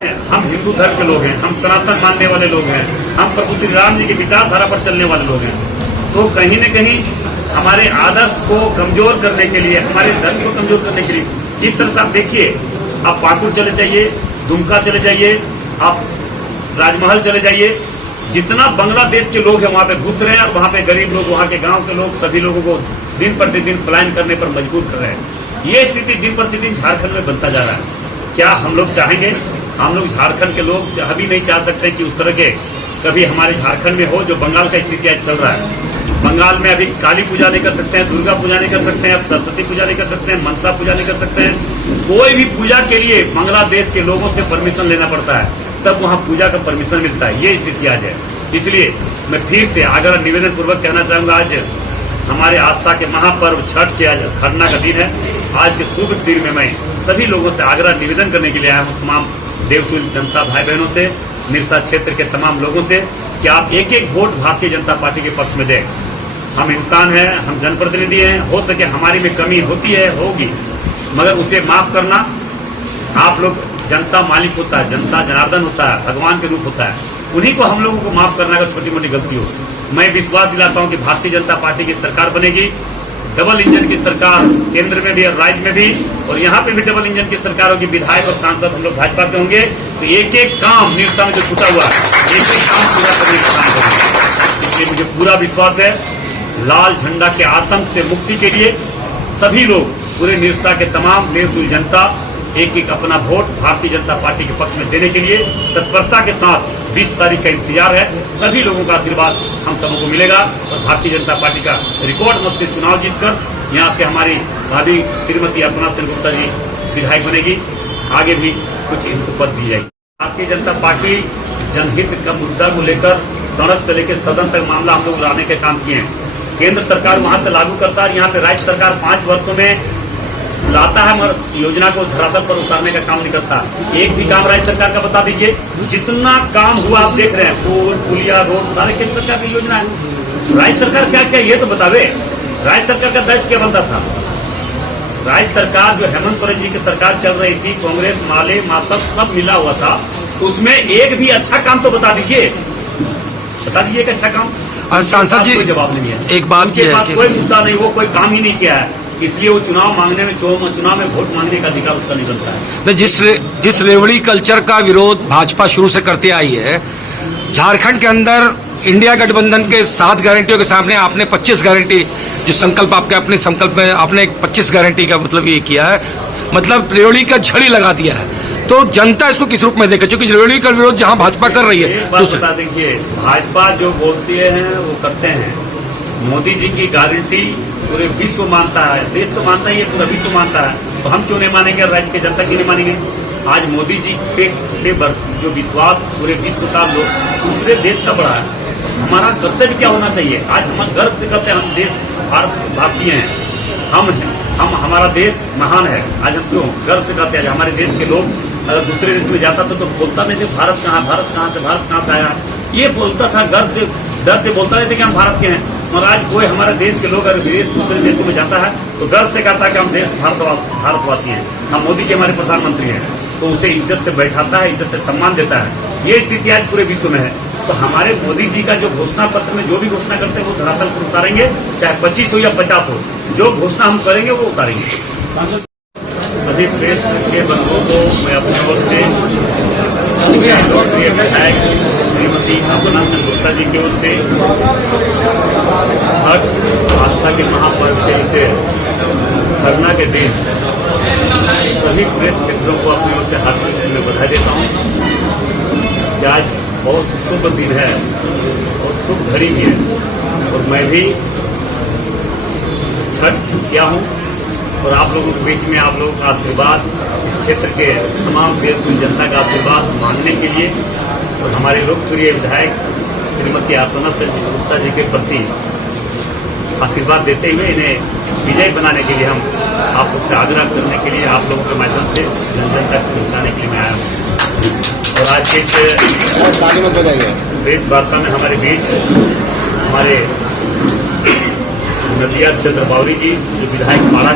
हम हिंदू धर्म के लोग हैं, हम सनातन मानने वाले लोग हैं, हम प्रभु श्री राम जी की विचारधारा पर चलने वाले लोग हैं। तो कहीं न कहीं हमारे आदर्श को कमजोर करने के लिए, हमारे धर्म को कमजोर करने के लिए, जिस तरह से आप देखिए, आप पाकुड़ चले जाइए, दुमका चले जाइए, आप राजमहल चले जाइए, जितना बांग्लादेश के लोग हैं वहां पे घुस रहे हैं और वहां पे गरीब लोग, वहां के गांव के लोग, सभी लोगों को दिन प्रतिदिन पलायन करने पर मजबूर कर रहे हैं। ये स्थिति दिन प्रतिदिन झारखंड में बनता जा रहा है। क्या हम लोग चाहेंगे? हम लोग झारखंड के लोग अभी नहीं चाह सकते कि उस तरह के कभी हमारे झारखंड में हो जो बंगाल का स्थिति आज चल रहा है। बंगाल में अभी काली पूजा नहीं कर सकते हैं, दुर्गा पूजा नहीं कर सकते हैं, सरस्वती पूजा नहीं कर सकते हैं, मनसा पूजा नहीं कर सकते हैं। कोई भी पूजा के लिए बांग्लादेश के लोगों से परमिशन लेना पड़ता है, तब वहां पूजा का परमिशन मिलता है। ये स्थिति आज है। इसलिए मैं फिर से आग्रह निवेदन पूर्वक कहना चाहूंगा, आज हमारे आस्था के महापर्व छठ के आज खरना का दिन है। आज के शुभ दिन में मैं सभी लोगों से आग्रह निवेदन करने के लिए आया हूँ, तमाम देवतुल्य जनता भाई बहनों से, निरसा क्षेत्र के तमाम लोगों से, कि आप एक एक वोट भारतीय जनता पार्टी के पक्ष में दें। हम इंसान हैं, हम जनप्रतिनिधि हैं, हो सके हमारी में कमी होती है, होगी, मगर उसे माफ करना। आप लोग, जनता मालिक होता है, जनता जनार्दन होता है, भगवान के रूप होता है, उन्हीं को हम लोगों को माफ करना अगर छोटी मोटी गलती हो। मैं विश्वास दिलाता हूं कि भारतीय जनता पार्टी की सरकार बनेगी, डबल इंजन की सरकार, केंद्र में भी और राज्य में भी, और यहाँ पे भी डबल इंजन की सरकार होगी। विधायक और सांसद हम लोग भाजपा के होंगे, तो एक एक काम निरसा में जो छूटा हुआ है, एक एक काम पूरा करने का काम करेंगे। इसलिए मुझे पूरा विश्वास है, लाल झंडा के आतंक से मुक्ति के लिए सभी लोग, पूरे निरसा के तमाम निर्दलीय जनता एक एक अपना वोट भारतीय जनता पार्टी के पक्ष में देने के लिए तत्परता के साथ 20 तारीख का इंतजार है। सभी लोगों का आशीर्वाद हम सबको मिलेगा और भारतीय जनता पार्टी का रिकॉर्ड मत से चुनाव जीतकर यहाँ से हमारी भाभी श्रीमती अर्पणा सेनगुप्ता जी विधायक बनेगी। आगे भी कुछ इनको पद दी जाएगी। भारतीय जनता पार्टी जनहित का मुद्दा को लेकर सड़क से लेकर सदन तक मामला हम लोग लाने के काम किए हैं। केंद्र सरकार वहां से लागू करता है, यहाँ पे राज्य सरकार 5 वर्षों में लाता है, मगर योजना को धरातल पर उतारने का काम नहीं करता। एक भी काम राज्य सरकार का बता दीजिए। जितना काम हुआ आप देख रहे हैं, पुल, पुलिया, रोड, सारे केंद्र सरकार की योजना है। राज्य सरकार क्या क्या ये तो बतावे। राज्य सरकार का दायित्व क्या बनता था? राज्य सरकार जो हेमंत सोरेन जी की सरकार चल रही थी, कांग्रेस, माले, मासप सब मिला हुआ था, उसमें एक भी अच्छा काम तो बता दीजिए, बता दीजिए एक अच्छा काम। सांसद जी, कोई जवाब नहीं है। एक बात की है कि कोई मुद्दा नहीं, वो कोई काम ही नहीं किया है, इसलिए वो चुनाव मांगने में, चुनाव में वोट मांगने का अधिकार उसका नहीं बनता है। जिस रेवड़ी कल्चर का विरोध भाजपा शुरू से करते आई है, झारखंड के अंदर इंडिया गठबंधन के 7 गारंटियों के सामने आपने 25 गारंटी, जो संकल्प आपके अपने संकल्प में आपने 25 गारंटी का मतलब ये किया है, मतलब रेवड़ी का झड़ी लगा दिया है। तो जनता इसको किस रूप में देखे, क्योंकि रेवड़ी का विरोध जहां भाजपा कर रही है। बता देखिए, भाजपा जो बोलती है वो करते हैं। मोदी जी की गारंटी पूरे विश्व मानता है, देश तो मानता ही है, पूरा विश्व मानता है, तो हम क्यों नहीं मानेंगे? राज्य की जनता क्यों नहीं मानेंगे? आज मोदी जी पे जो विश्वास पूरे विश्व का लोग, दूसरे देश का बड़ा है। हमारा कर्तव्य क्या होना चाहिए? आज हम गर्व से कहते हैं हम देश भारतीय हैं, हम हैं, हमारा देश महान है। आज हम क्यों गर्व से कहते हैं? हमारे देश के लोग अगर दूसरे देश में जाता तो बोलता नहीं थे भारत कहाँ, भारत कहाँ से आया, ये बोलता था, गर्व से, डर से बोलता नहीं थे कि हम भारत के हैं। और आज कोई हमारे देश के लोग अगर दूसरे देशों में जाता है तो गर्व से कहता है कि हम देश भारतवासी हैं, हम मोदी के हमारे प्रधानमंत्री हैं, तो उसे इज्जत से बैठाता है, इज्जत से सम्मान देता है। ये स्थिति आज पूरे विश्व में है। तो हमारे मोदी जी का जो घोषणा पत्र में जो भी घोषणा करते हैं वो धरातल पर उतारेंगे, चाहे 25 हो या 50 हो, जो घोषणा हम करेंगे वो उतारेंगे। सभी प्रेस के बंधुओं को मैं अपनी ओर से लोकप्रिय विधायक श्रीमती अर्पणा सेनगुप्ता जी की ओर से छठ आस्था के महापर्व के इसे खरना के दिन सभी प्रेस मित्रों को अपनी ओर से हार्दिक में बधाई देता हूँ। आज बहुत शुभ दिन है और शुभ घड़ी भी है, और मैं भी छठ किया हूँ और आप लोगों के बीच में आप लोगों का आशीर्वाद, इस क्षेत्र के तमाम देवतुल्य जनता का आशीर्वाद मानने के लिए और हमारे लोकप्रिय विधायक श्रीमती अर्पणा सेनगुप्ता जी के प्रति आशीर्वाद देते हुए इन्हें विजय बनाने के लिए हम आप लोग से आग्रह करने के लिए, आप लोगों के माध्यम से जन जन तक पहुंचाने के लिए मैं आया हूँ। और आज के इस प्रेस वार्ता में हमारे बीच हमारे नदिया चंद्र बावरी जी, जो विधायक माड़ा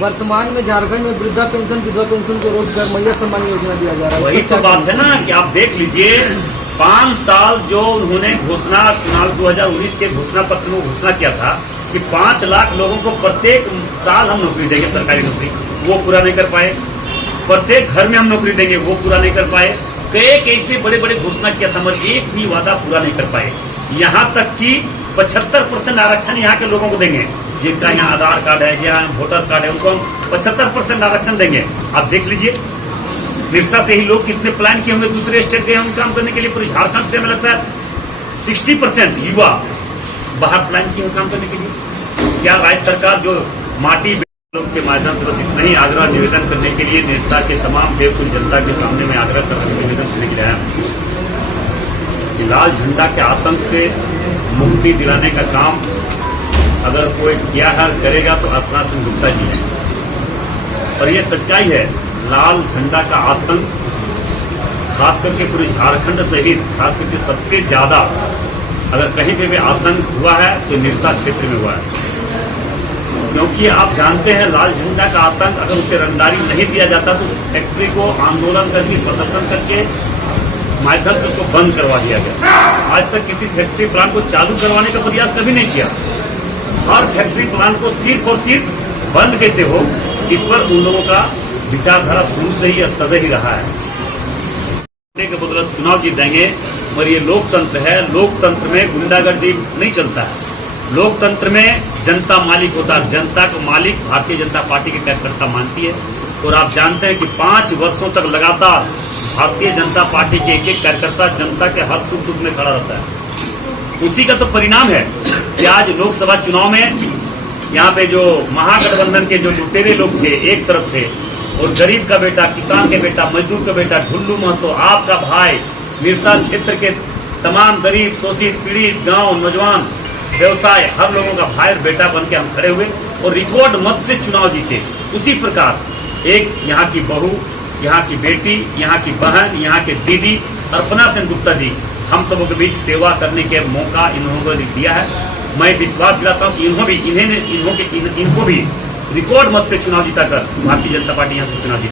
वर्तमान में झारखंड में वृद्धा पेंशन, विधवा पेंशन को रोककर मैया सम्मान योजना दिया जा रहा है। वही तो बात है ना कि आप देख लीजिए 5 साल जो उन्होंने घोषणा चुनाव 2019 के घोषणा पत्र में घोषणा किया था कि 5 लाख लोगों को प्रत्येक साल हम नौकरी देंगे, सरकारी नौकरी, वो पूरा नहीं कर पाए। प्रत्येक घर में हम नौकरी देंगे, वो पूरा नहीं कर पाए। कई ऐसे बड़े बड़े घोषणा किया था मगर एक भी वादा पूरा नहीं कर पाए। यहाँ तक कि 75% आरक्षण यहाँ के लोगों को देंगे, जिनका यहाँ आधार कार्ड है, यहाँ वोटर कार्ड है, उनको हम 75% आरक्षण देंगे। आप देख लीजिए निरसा से ही लोग कितने प्लान किए होंगे, दूसरे स्टेट गए होंगे काम करने के लिए। पूरे झारखंड से हमें लगता है 60% युवा बाहर प्लान किए काम करने के लिए। क्या राज्य सरकार जो माटी लोग के माध्यम से बस इतना ही आग्रह निवेदन करने के लिए निरसा के तमाम देवकुल जनता के सामने में आग्रह करने निवेदन करने के लिए आया कि लाल झंडा के आतंक से मुक्ति दिलाने का काम अगर कोई किया है करेगा तो अपना सिंह गुप्ता जी है। और ये सच्चाई है, लाल झंडा का आतंक खास करके पूरे झारखंड सहित खास करके सबसे ज्यादा अगर कहीं पे भी आतंक हुआ है तो निरसा क्षेत्र में हुआ है। क्योंकि आप जानते हैं लाल झंडा का आतंक अगर उसे रंगदारी नहीं दिया जाता तो उस फैक्ट्री को आंदोलन करके प्रदर्शन करके माध्यम से उसको बंद करवा दिया गया। आज तक किसी फैक्ट्री प्लांट को चालू करवाने का प्रयास कभी नहीं किया। हर फैक्ट्री प्लांट को सिर्फ और सिर्फ बंद कैसे हो, इस पर उन लोगों का विचारधारा शुरू से ही सदै ही रहा है। के बदौलत चुनाव जीत देंगे, और ये लोकतंत्र है। लोकतंत्र में गुंडागर्दी नहीं चलता है। लोकतंत्र में जनता मालिक होता है, जनता को मालिक भारतीय जनता पार्टी के कार्यकर्ता मानती है। और आप जानते हैं कि 5 वर्षों तक लगातार भारतीय जनता पार्टी के एक एक कार्यकर्ता जनता के हर सुख दुख में खड़ा रहता है। उसी का तो परिणाम है कि आज लोकसभा चुनाव में यहाँ पे जो महागठबंधन के जो लुटेरे लोग थे एक तरफ थे, और गरीब का बेटा, किसान के बेटा, मजदूर का बेटा ढुल्लू महतो, आपका भाई, निरसा क्षेत्र के तमाम गरीब, शोषित, पीड़ित, गांव, नौजवान, व्यवसाय, हर लोगों का भाई और बेटा बन के हम खड़े हुए और रिकॉर्ड मत से चुनाव जीते। उसी प्रकार एक यहाँ की बहू, यहाँ की बेटी, यहाँ की बहन, यहाँ के दीदी अर्पणा सेन गुप्ता जी हम सबों के बीच सेवा करने के मौका इन्होंने दिया है। मैं विश्वास दिलाता हूँ कि इनको भी रिकॉर्ड मत से चुनाव जीताकर भारतीय जनता पार्टी यहाँ से चुनाव जीती।